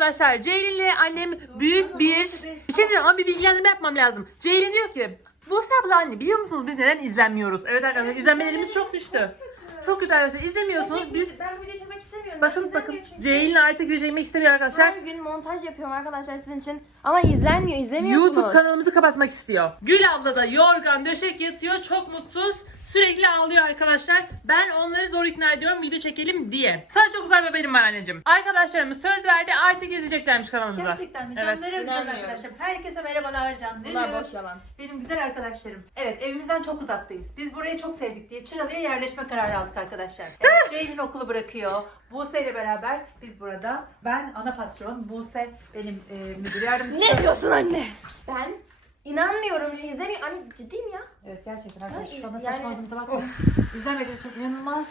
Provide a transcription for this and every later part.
arkadaşlar Ceylin'le annem büyük bir bir şey diyeceğim ama bir bilgilendirme yapmam lazım. Ceylin diyor ki Buse abla anne biliyor musunuz biz neden izlenmiyoruz? Evet arkadaşlar izlenmelerimiz çok düştü. Çok kötü arkadaşlar izlemiyorsunuz. Biz Ben video çekmek istemiyorum. bakın bakın. Ceylin artık video çekmek istemiyor arkadaşlar. Her gün montaj yapıyorum arkadaşlar sizin için. Ama izlenmiyor, izlemiyorsunuz. YouTube kanalımızı kapatmak istiyor. Gül abla da yorgan döşek yatıyor çok mutsuz. Sürekli ağlıyor arkadaşlar. Ben onları zor ikna ediyorum video çekelim diye. Sana çok güzel bir haberim var anneciğim. Arkadaşlarımız söz verdi artık izleyeceklermiş kanalımıza. Gerçekten mi? Evet. Canlarım canım İnanmıyorum. arkadaşlarım. Herkese merhabalar canlarım. Bunlar boş yalan. Benim güzel arkadaşlarım. Evet evimizden çok uzaktayız. Biz burayı çok sevdik diye Çıralı'ya yerleşme kararı aldık arkadaşlar. Evet, Ceylin okulu bırakıyor. Buse ile beraber biz burada. Ben ana patron. Buse benim e, müdür yardımcısı. Ne diyorsun anne? Ben inanmıyorum, izlemiyorum. Anne ciddiyim ya. Evet gerçekten arkadaşlar şu anda Yani- saçmaladığımıza bakmayın. İzlemediğiniz için inanılmaz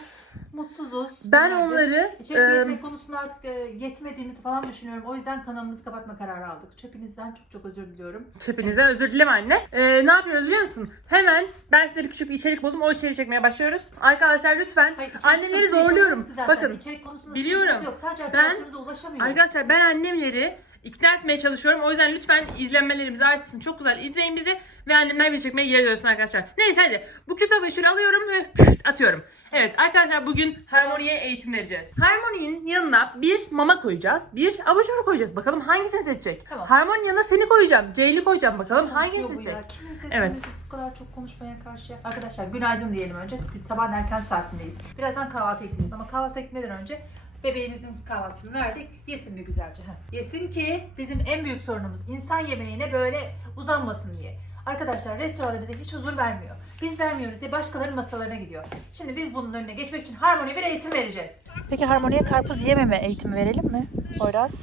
mutsuzuz. Ben Yani onları İçerik e, konusunda artık e, yetmediğimizi falan düşünüyorum. O yüzden kanalımızı kapatma kararı aldık. Çöpünüzden çok çok özür diliyorum. Hepinizden özür dileme anne. Ee, ne yapıyoruz biliyor musun? Hemen ben size bir küçük bir içerik buldum. O içeriği çekmeye başlıyoruz. Arkadaşlar lütfen Hayır, içerik annemleri zorluyorum. yaşamıyoruz ki zaten. Bakın İçerik konusunda biliyorum. sıkıntımız Yok. Sadece Ben- arkadaşlarımıza ulaşamıyoruz. Arkadaşlar ben annemleri ikna etmeye çalışıyorum. O yüzden lütfen izlenmelerimiz artsın. Çok güzel izleyin bizi ve annemler video çekmeye geri dönsün arkadaşlar. Neyse hadi. Bu kitabı şöyle alıyorum ve atıyorum. Evet arkadaşlar bugün Harmony'ye eğitim vereceğiz. Harmony'nin yanına bir mama koyacağız. Bir cubur koyacağız. Bakalım hangisini seçecek? Tamam. Harmony yanına seni koyacağım. Ceyl'i koyacağım. Bakalım hangisini Konuşuyor bu seçecek? ya. Kimin sesini Evet. biz bu kadar çok konuşmaya karşı? Arkadaşlar günaydın diyelim önce. Sabah erken saatindeyiz. Birazdan kahvaltı ettiğimiz ama kahvaltı etmeden önce bebeğimizin kahvaltısını verdik. Yesin bir güzelce. Heh. Yesin ki bizim en büyük sorunumuz insan yemeğine böyle uzanmasın diye. Arkadaşlar restoranda bize hiç huzur vermiyor. Biz vermiyoruz diye başkalarının masalarına gidiyor. Şimdi biz bunun önüne geçmek için Harmony bir eğitim vereceğiz. Peki Harmony'ye karpuz yememe eğitimi verelim mi? Poyraz.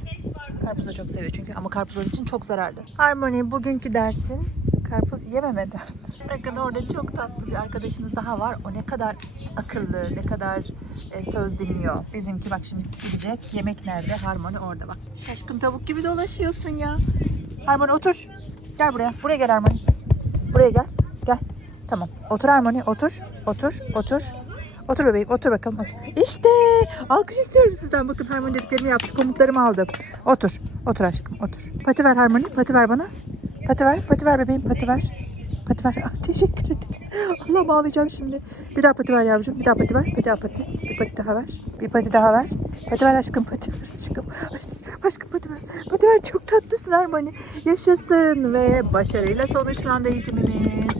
Karpuzu çok seviyor çünkü ama karpuz onun için çok zararlı. Harmony bugünkü dersin karpuz yememe dersi. Bakın orada çok tatlı bir arkadaşımız daha var. O ne kadar akıllı, ne kadar e, söz dinliyor. Bizimki bak şimdi gidecek. Yemek nerede? Harmony orada bak. Şaşkın tavuk gibi dolaşıyorsun ya. Harmony otur. Gel buraya. Buraya gel Harmony. Buraya gel. Gel. Tamam. Otur Harmony. Otur. Otur. Otur. Otur bebeğim. Otur bakalım. Otur. İşte. Alkış istiyorum sizden. Bakın Harmony dediklerimi yaptı. Komutlarımı aldı. Otur. Otur aşkım. Otur. Pati ver Harmony. Pati ver bana. Pati ver. Pati ver bebeğim. Pati ver. Pati ver. Ah, teşekkür ederim. Allah'ım ağlayacağım şimdi. Bir daha pati ver yavrucuğum. Bir daha pati ver. Bir daha pati. Bir pati daha ver. Bir pati daha ver. Pati ver aşkım. Pati ver aşkım. Aşkım pati ver. Pati ver. Çok tatlısın Harmony. Yaşasın ve başarıyla sonuçlandı eğitimimiz.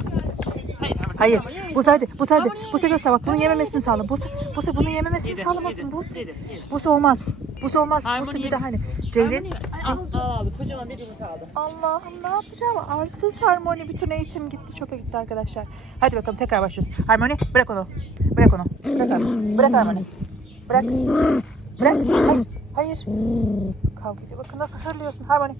Hayır. Buse hadi. Buse hadi. Buse göster bak. Bunu yememesini sağla. Buse, Buse bunu yememesini Yedi, sağlamasın. yedi, Buse. yedi, yedi. Buse olmaz. Buse olmaz. Harmony Buse bir yedi. daha hani. Ceylin. Al, al, aldı. Kocaman bir yumurta aldı. Allah'ım ne yapacağım? Arsız harmoni bütün eğitim gitti çöpe gitti arkadaşlar. Hadi bakalım tekrar başlıyoruz. Harmoni bırak onu. Bırak onu. Bırak harmoni. Bırak harmoni. Bırak. Bırak. Hayır. Hayır. Kavga ediyor. Bakın nasıl hırlıyorsun harmoni.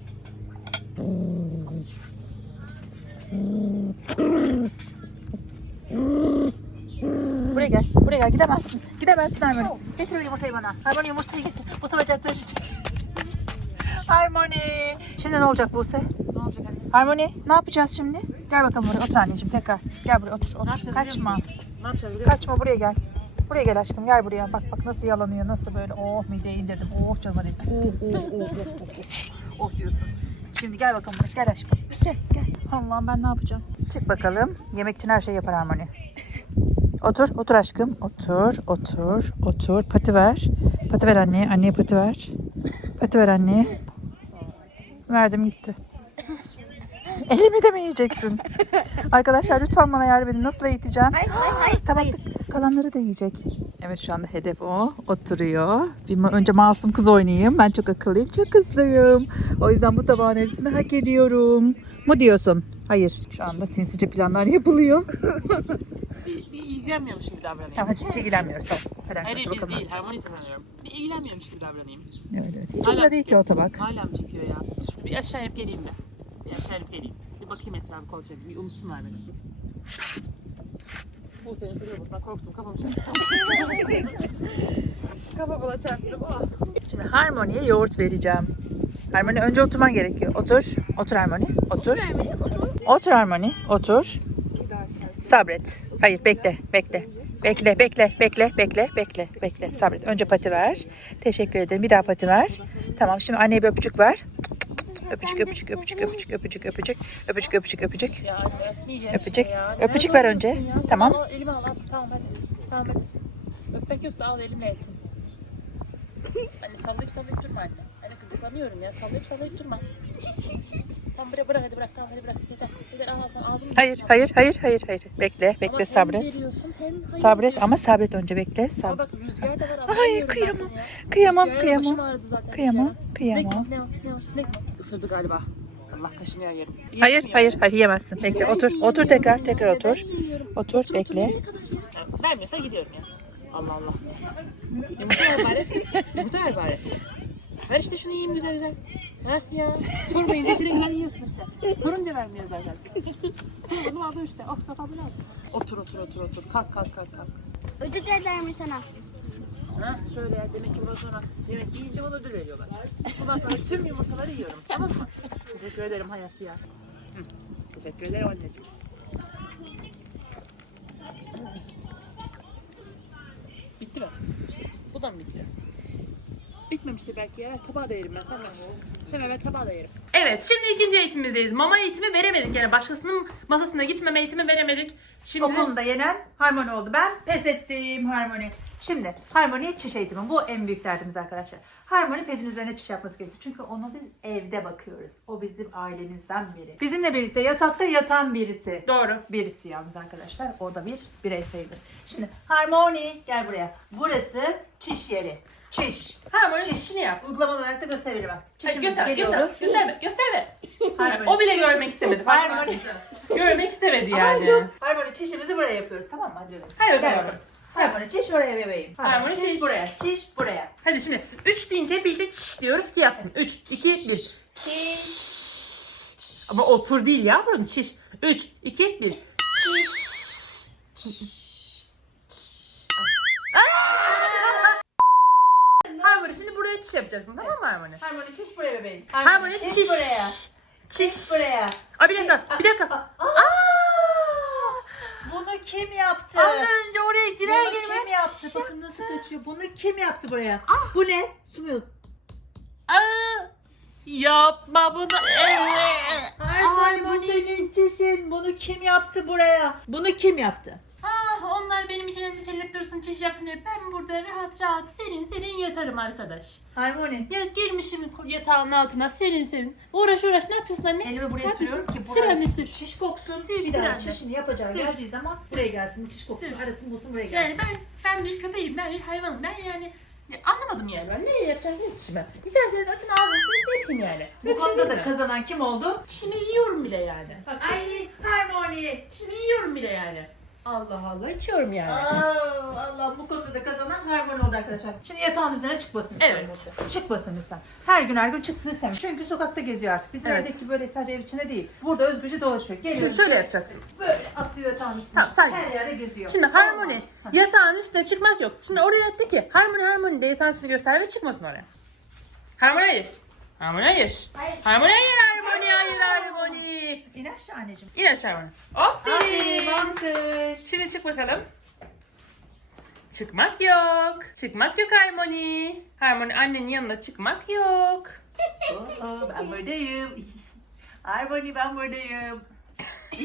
Buraya. Gidemezsin. Gidemezsin harmoni. Getir o yumurtayı bana. Harmoni yumurtayı getir. Bu bacakları çek. Harmoni. Şimdi ne olacak Buse? Ne olacak anne? Harmoni ne yapacağız şimdi? Gel bakalım buraya otur anneciğim tekrar. Gel buraya otur otur. Kaçma. Ne yapacağız biliyor musun? Kaçma buraya gel. Buraya gel aşkım gel buraya. Bak bak nasıl yalanıyor nasıl böyle. Oh mideye indirdim. Oh canıma değsin. Oh oh oh oh oh. oh. Oh diyorsun. Şimdi gel bakalım buraya. Gel aşkım. Gel gel. Allah'ım ben ne yapacağım? Çık bakalım. Yemek için her şey yapar Harmoni. Otur, otur aşkım. Otur, otur, otur. Pati ver. Pati ver anneye. Anneye pati ver. Pati ver anneye. Verdim gitti. Elimi de mi yiyeceksin? Arkadaşlar lütfen bana yardım edin. Nasıl eğiteceğim? Hayır, hayır, hayır. Tamam kalanları da yiyecek. Evet şu anda hedef o. Oturuyor. Bir önce masum kız oynayayım. Ben çok akıllıyım, çok hızlıyım. O yüzden bu tabağın hepsini hak ediyorum. Mu diyorsun? Hayır. Şu anda sinsice planlar yapılıyor. İlgilenmiyormuş gibi davranayım. tamam hadi hiç ilgilenmiyoruz. Tamam. Hadi Hayır arkadaşlar biz bakalım. değil. Harmoni sanıyorum. Bir ilgilenmiyormuş gibi davranayım. Evet, evet. Hiç Hala öyle değil ki o tabak. Hala mı çekiyor ya? Bir aşağı inip geleyim mi? Bir aşağı inip geleyim. Bir bakayım etrafı kolça. Bir unutsunlar beni. Bu senin fırlamasından korktum. Kafamı çarptım. Kafama çarptım. Oh. Şimdi Harmony'ye yoğurt vereceğim. Harmony önce oturman gerekiyor. Otur. Otur Harmony. Otur. Otur Harmony. Otur. Sabret. Hayır bekle. Bekle. Bekle, bekle, bekle, bekle, bekle, bekle. Sabret. Önce pati ver. Teşekkür ederim. Bir daha pati ver. Tamam şimdi anneye bir öpücük ver. Öpücük öpücük öpücük öpücük öpücük öpücük öpücük öpücük öpücük. Öpücük. Öpücük ver önce. Tamam. Elime al, al. Tamam hadi. Tamam hadi. Öpmek yok da al elimle etin. anne sallayıp sallayıp durma anne. Anne gıdıklanıyorum ya. Sallayıp sallayıp durma. Tamam bırak bırak hadi bırak. Tamam hadi bırak. Yeter. Yeter al ağzını Hayır hayır hayır hayır hayır. Bekle bekle Ama sabret. Hem veriyorsun hem hayır Sabret diyorsun. ama sabret önce bekle. Ama bak rüzgar da var. Ay, ben kıyamam. seni ya. Kıyamam Rüzgarla başım kıyamam. ağrıdı zaten. Kıyamam, Sinek kıyamam. mi? Ne o? Ne o? Sinek mi? Isırdı galiba. Allah kaşınıyor yerim. Hayır Yerim hayır yani. hayır yemezsin. Bekle otur otur tekrar tekrar otur. Otur bekle. Vermiyorsa gidiyorum ya. Allah Allah. Yumurta ver bari. Yumurta ver bari. Ver işte şunu yiyeyim güzel güzel. Heh ya. Sormayınca direkt ver yiyorsun işte. Sorunca vermiyor zaten. Bunu aldım işte. Oh kafamı aldım. Otur otur otur otur. Kalk kalk kalk kalk. Ödül eder mi sana? Ha şöyle ya demek ki bundan sonra yemek yiyince bana ödül veriyorlar. Bundan sonra tüm yumurtaları yiyorum. Tamam mı? Teşekkür ederim hayat ya. Hı. Teşekkür ederim anneciğim. Bitti mi? Bu da mı bitti? Bitmemiştir belki ya. Tabağa da yerim ben. Tamam. Tamam ben tabağa da yerim. Evet şimdi ikinci eğitimimizdeyiz. Mama eğitimi veremedik yani başkasının masasına gitmeme eğitimi veremedik. Şimdi O konuda yenen harmoni oldu. Ben pes ettim harmoni. Şimdi harmoni çiş eğitimi. Bu en büyük derdimiz arkadaşlar. Harmoni pedin üzerine çiş yapması gerekiyor. Çünkü ona biz evde bakıyoruz. O bizim ailemizden biri. Bizimle birlikte yatakta yatan birisi. doğru. Birisi yalnız arkadaşlar. O da bir birey sayılır. Şimdi harmoni gel buraya. Burası çiş yeri. Çiş. Ha böyle Çiş. çişini yap. Uygulamalı olarak da gösterebilirim bak. Hadi Çişimize göster, göster, geliyoruz. gösterme, gösterme. Harmoni. O bile Çiş- görmek istemedi. fark Harmoni. Görmek istemedi yani. Harmoni çişimizi buraya yapıyoruz tamam mı? Hadi. Hadi Gel bakalım. Harmoni çiş oraya bebeğim. Harmoni çiş, çiş. buraya. Çiş buraya. Hadi şimdi 3 deyince birlikte çiş diyoruz ki yapsın. 3, 2, 1. Ama otur değil yavrum çiş. 3, 2, 1. Harmoni şimdi buraya çiş yapacaksın tamam mı Harmoni? Harmoni çiş buraya bebeğim. Harmoni çiş. buraya. Çiş. Buraya. Aa bir dakika, bir dakika. Aa, Bunu kim yaptı? Az önce oraya girer Bunu girmez. kim yaptı? Bakın nasıl kaçıyor. Bunu kim yaptı buraya? Bu ne? Su mu? Aa, yapma bunu. Evet. Harmoni bu senin çişin. Bunu kim yaptı buraya? Bunu kim yaptı? Ah onlar benim için endişelenip dursun çiş yaptım diye. Ben burada rahat rahat serin serin yatarım arkadaş. Harmoni. Ya girmişim yatağın altına serin serin. Uğraş uğraş ne yapıyorsun anne? Elimi buraya Ne sürüyorum ki yapıyorsun? buraya anne sür. çiş koksun. Sür, bir daha çişini yapacağı Sür. geldiği zaman buraya gelsin. Bu çiş koksun. Sür. Arasın bulsun buraya gelsin. Yani ben ben bir köpeğim ben bir hayvanım ben yani ya anlamadım yani ben nereye yapacağım ne çişimi? İsterseniz açın ağzınızı işte yapayım yani. Bu konuda da kazanan kim oldu? Çişimi yiyorum bile yani. Bak, Ay harmoni. çişimi yiyorum bile yani. Allah Allah içiyorum yani. Aa, Allah bu konuda da kazanan harmoni oldu arkadaşlar. Şimdi yatağın üzerine çıkmasın istiyorum. Evet. Çıkmasın lütfen. Her gün her gün çıksın istemiyorum. Çünkü sokakta geziyor artık. Bizim Evet. evdeki böyle sadece ev içinde değil. Burada özgürce dolaşıyor. Geliyor. Şimdi şöyle yapacaksın. Böyle atlıyor yatağın üstüne. Tamam, sakin. Her yerde geziyor. Şimdi harmoni Olmaz. Hah. yatağın üstüne çıkmak yok. Şimdi oraya de ki harmoni harmoni de yatağın üstüne göster ve çıkmasın oraya. Harmoni hayır. Harmoni hayır. Hayır. Harmoni hayır harmoni hayır harmoni. İn aşağı anneciğim. İn aşağı harmoni. Aferin. Aferin. Alkış. Şimdi çık bakalım. Çıkmak yok. Çıkmak yok harmoni. Harmoni annenin yanına çıkmak yok. Oo, ben buradayım. Harmoni ben buradayım.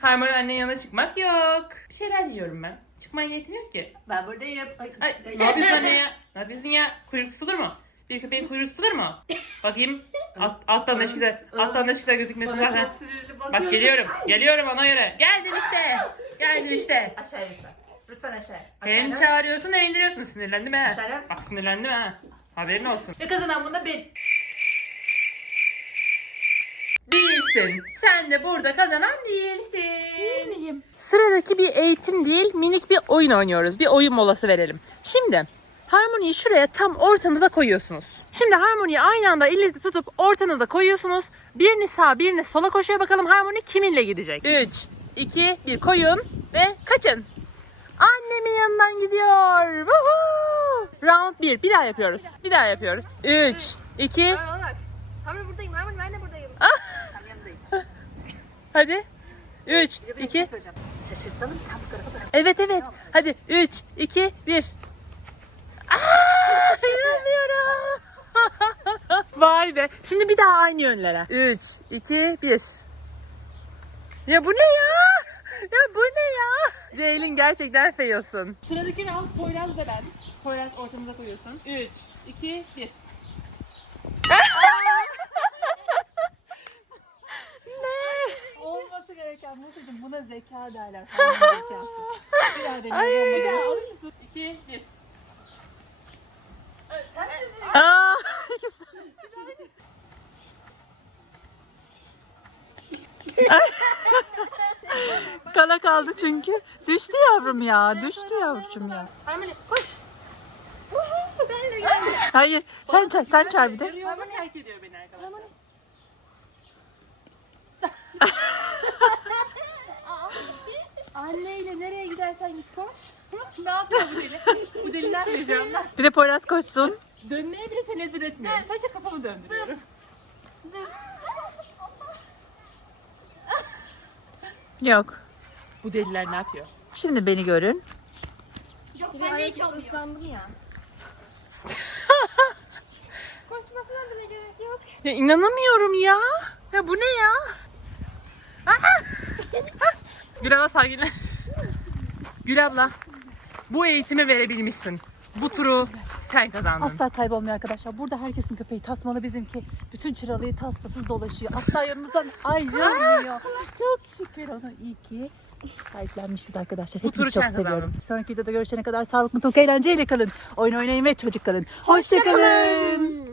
Harmoni annenin yanına çıkmak yok. Bir şeyler yiyorum ben. Çıkmaya niyetim yok ki. Ben buradayım. Ay, Ay ne yapıyorsun anne ya? Ne yapıyorsun ya? Kuyruk tutulur mu? Bir köpeğin kuyruğu tutulur mu? Bakayım. Alt, alttan da hiç güzel. Alttan da hiç güzel gözükmesin Bana zaten. çok sinirli Bak geliyorum. Geliyorum ona göre. Geldim işte. Geldim işte. Aşağıya lütfen. Lütfen aşağıya. Hem Aşağıya. çağırıyorsun hem indiriyorsun. Sinirlendim ha. Aşağıya mısın? Bak sinirlendim ha. Haberin olsun. Ve kazanan bunda ben. Değilsin. Sen de burada kazanan değilsin. miyim? Sıradaki bir eğitim değil, minik bir oyun oynuyoruz. Bir oyun molası verelim. Şimdi harmoniyi şuraya tam ortanıza koyuyorsunuz. Şimdi harmoniyi aynı anda elinizde tutup ortanıza koyuyorsunuz. Birini sağa birini sola koşuyor bakalım harmoni kiminle gidecek. 3, 2, 1 koyun ve kaçın. Annemin yanından gidiyor. Woohoo! Round 1. Bir daha yapıyoruz. Bir daha yapıyoruz. 3, 2, Hamur buradayım. Hamur ben de buradayım. hadi. 3, 2, Şaşırtalım sen bu tarafa. Evet evet. Hadi 3, 2, 1. İnanmıyorum. Vay be. Şimdi bir daha aynı yönlere. 3, 2, 1. Ya bu ne ya? Ya bu ne ya? Ceylin gerçekten failsin. Sıradaki round Poyraz ve ben. Poyraz ortamıza koyuyorsun. 3, 2, 1. Olması gereken Musa'cığım buna zeka derler. Hayvanın zekası. Bir daha deneyelim. Ay. olmadı. Alır mısın? 2, 1. Aa! Kala kaldı çünkü. Düştü yavrum ya. Düştü yavrucuğum ya. Harmony koş. Hayır. Sen çar, sen çar bir de. Yarı terk ediyor beni arkadaşlar. Anneyle nereye gidersen git koş. ne yapıyor bu deli? Bu deli ne yapıyor ben? Bir de Poyraz koşsun. Dönmeye bile tenezzül etmiyorum. Sadece kafamı döndürüyorum. Yok. Bu deliler ne yapıyor? Şimdi beni görün. Yok ben de hiç olmuyor. Islandım ya. Koşmasına bile gerek yok. Ya inanamıyorum ya. Ya bu ne ya? Gül abla saygılar. Gül abla. Bu eğitimi verebilmişsin. Bu turu sen kazandın. Asla kaybolmuyor arkadaşlar. Burada herkesin köpeği tasmalı bizimki. Bütün çıralıyı tasmasız dolaşıyor. Asla yanımızdan ayrılmıyor. çok şükür ona iyi ki sahiplenmişiz arkadaşlar. Bu Hepinizi çok seviyorum. kazandın. Sonraki videoda görüşene kadar sağlıklı, mutluluk, eğlenceyle kalın. Oyun oynayın ve çocuk kalın. Hoşçakalın.